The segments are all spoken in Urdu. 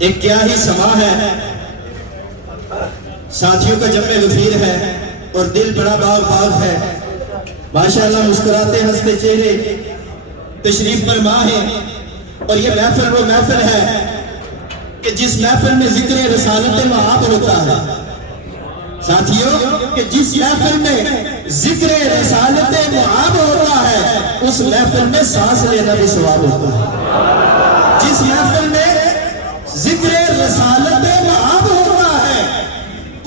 ایک کیا ہی سما ہے، ساتھیوں کا جمع غفیر ہے اور دل بڑا باغ باغ ہے۔ ماشاءاللہ مسکراتے ہنستے چہرے تشریف فرما ہے، اور یہ محفل وہ محفل ہے کہ جس محفل میں ذکر رسالت مآب ہوتا ہے۔ ساتھیوں، کہ جس محفل میں ذکر رسالت مآب ہوتا ہے اس محفل میں سانس لینا بھی ثواب ہوتا ہے۔ جس محفل میں ذکر رسالت مآب ہوتا ہے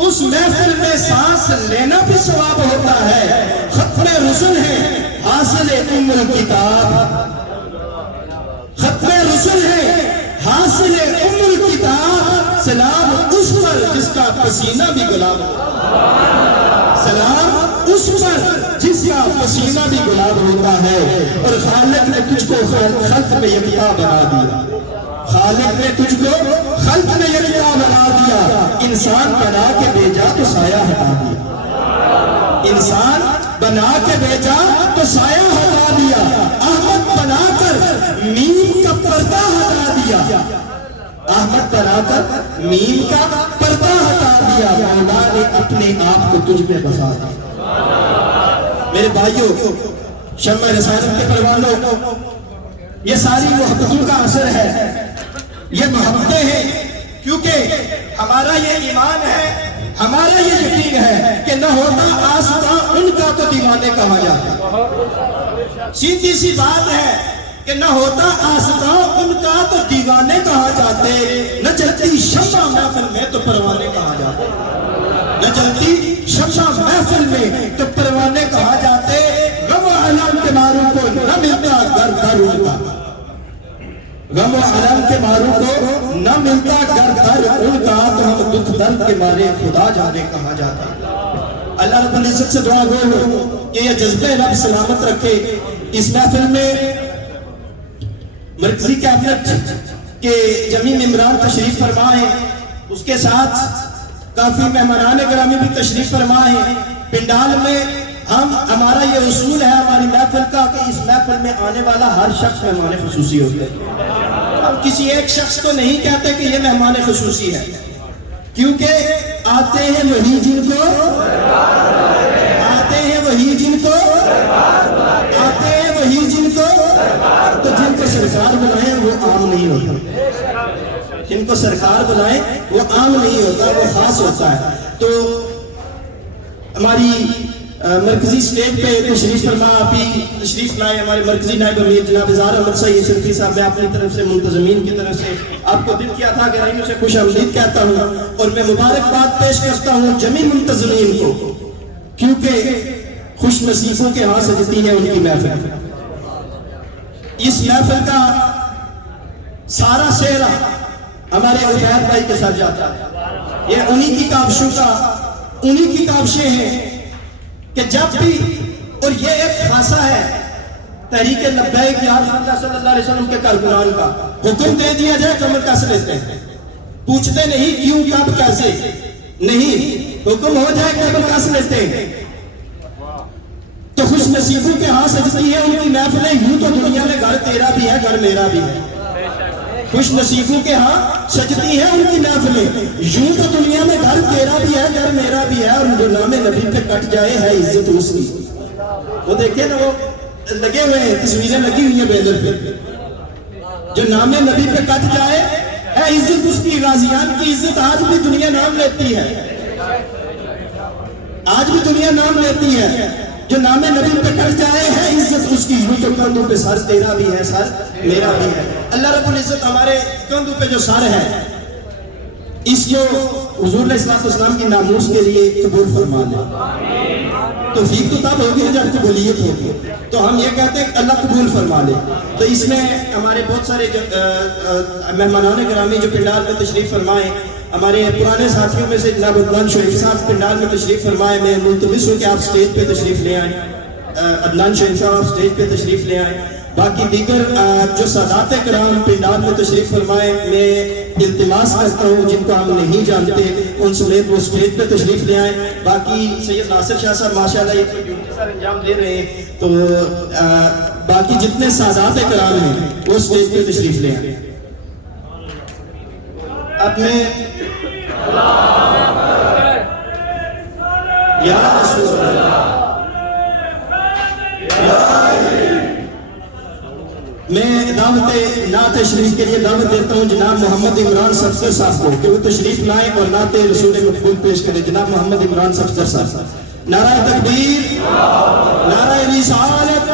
اس محفل میں سانس لینا بھی ثواب ہوتا ہے۔ ختم رسل ہے حاصل عمر کتاب، ختم رسل ہے حاصل عمر کتاب، سلام اس پر جس کا پسینہ بھی گلاب ہوتا ہے، سلام اس پر جس کا پسینہ بھی گلاب ہوتا ہے۔ اور خالق نے تجھ کو خلق میں یکتا بنا دیا، خالق نے تجھ کو خلق میں یکتا بنا دیا، انسان بنا کے بھیجا تو سایہ ہٹا دیا، انسان بنا کے بھیجا تو سایہ ہٹا دیا، احمد بنا کر میم کا پردہ ہٹا دیا، احمد بنا کر میم کا پردہ ہٹا دیا، مولا نے اپنے آپ کو تجھ پہ بسا دیا۔ میرے بھائیوں، شمع رسالت کے پروانوں، یہ ساری محبتوں کا اثر ہے، یہ محبتیں ہیں، کیونکہ ہمارا یہ ایمان ہے، ہمارا یہ یقین ہے کہ نہ ہوتا آستا ان کا تو دیوانے کہا جاتا۔ سیدھی سی بات ہے کہ نہ ہوتا آستا ان کا تو دیوانے کہا جاتے، نہ چلتی شمع محفل میں تو پروانے کہا جاتے، نہ چلتی شمع محفل میں تو پروانے کہا جاتے۔ غم و علم کے ماروں کو نہ ملتا گر در ان کا، غم و علم کے ماروں کو نہ ملتا گر در ان کا، تو ہم دکھ درد کے مارے خدا جانے کہا جاتا۔ اللہ رب العزت سے دعا گو ہو کہ یہ جذبہ رب سلامت رکھے۔ اس محفل میں مرکزی کیبنٹ کے جمیع ممبران تشریف فرما ہیں، اس کے ساتھ کافی مہمانان گرامی بھی تشریف فرما ہیں۔ پنڈال میں ہمارا یہ اصول ہے ہماری محفل کا کہ اس محفل میں آنے والا ہر شخص مہمان خصوصی ہوتا ہے۔ ہم کسی ایک شخص کو نہیں کہتے کہ یہ مہمان خصوصی ہے، کیونکہ آتے ہیں وہی جن کو آتے ہیں وہی جن کو آتے ہیں وہی جن کو تو جن کو سرکار بلائیں وہ عام نہیں ہوتا، جن کو سرکار بلائیں وہ عام نہیں ہوتا، وہ خاص ہوتا ہے۔ تو ہماری مرکزی سٹیج پہ تشریف فرما آپ ہی تشریف لائے ہمارے مرکزی نائب امیر جناب اظہار احمد سعید شرفی صاحب، میں اپنی طرف سے منتظمین کی طرف سے آپ کو دل کیا تھا کہ گہرائیوں سے خوش آمدید کہتا ہوں، اور میں مبارکباد پیش کرتا ہوں جمیع منتظمین کو، کیونکہ خوش نصیبوں کے ہاں سجتی ہے ان کی محفل۔ اس محفل کا سارا سہرا ہمارے عبید بھائی کے ساتھ جاتا ہے، یہ انہی کی کابشوں کا انہی کی کابشیں ہیں کہ جب بھی، اور یہ ایک خاصہ ہے تحریک لبیک یا رسول اللہ صلی اللہ علیہ وسلم کے کارکنان کا، حکم دے دیا جائے کمر کس لیتے ہیں، پوچھتے نہیں کیوں کب کیسے نہیں، حکم ہو جائے کمر کس لیتے ہیں۔ تو خوش نصیبوں کے ہاں سجتی ہے ان کی محفلیں، یوں تو دنیا میں گھر تیرا بھی ہے گھر میرا بھی ہے، خوش نصیبوں کے ہاں سجتی ہے ان کی محفلیں، یوں تو دنیا میں گھر تیرا بھی ہے گھر میرا بھی ہے، اور جو نام نبی پہ کٹ جائے ہے عزت اس کی۔ وہ دیکھیں نا، وہ لگے ہوئے ہیں تصویریں لگی ہوئی ہیں بیلر پہ، جو نام نبی پہ کٹ جائے ہے عزت اس کی۔ غازیان کی عزت آج بھی دنیا نام لیتی ہے، آج بھی دنیا نام لیتی ہے، جو نام نبی پہ کٹ جائے ہے عزت اس کی، یوں تو کندھوں پہ سر تیرا بھی ہے سر میرا بھی ہے۔ اللہ رب العزت ہمارے کندھوں پہ جو سر ہے اس کو حضور علیہ السلام کی ناموس کے لیے قبول فرما لے۔ توفیق تو تب ہوگی جب قبولیت ہوگی، تو ہم یہ کہتے ہیں کہ اللہ قبول فرما لے۔ تو اس میں ہمارے بہت سارے مہمانان گرامی جو پنڈال میں تشریف فرمائے، ہمارے پرانے ساتھیوں میں سے جناب عدنان شعیب صاحب پنڈال میں تشریف فرمائے، میں ملتمس ہوں کہ آپ سٹیج پہ تشریف لے آئیں، عدنان شعیب صاحب آپ سٹیج پہ تشریف لے آئیں۔ باقی دیگر جو سادات کرام پنڈال میں تشریف فرمائے، میں التماس کرتا ہوں جن کو ہم نہیں جانتے ان سمیت وہ سٹیج پہ تشریف لے آئیں۔ باقی سید ناصر شاہ صاحب ماشاءاللہ یہ ڈیوٹی سر انجام دے رہے ہیں، تو باقی جتنے سادات کرام ہیں وہ سٹیج پہ تشریف لے آئیں۔ اپنے یا رسول اللہ میں دعوت نعت شریف کے لیے دعوت دیتا ہوں جناب محمد عمران صفدر صاحب کو کہ وہ تشریف لائیں اور نعت رسول مقبول پیش کریں. جناب محمد عمران صفدر صاحب. نعرہ تکبیر، نعرہ رسالت،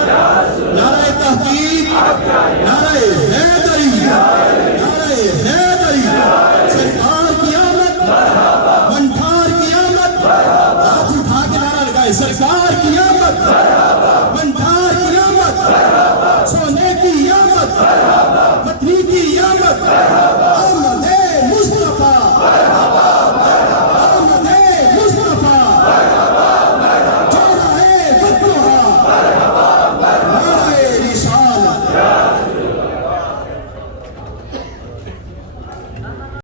نعرہ تحقیق، نعرہ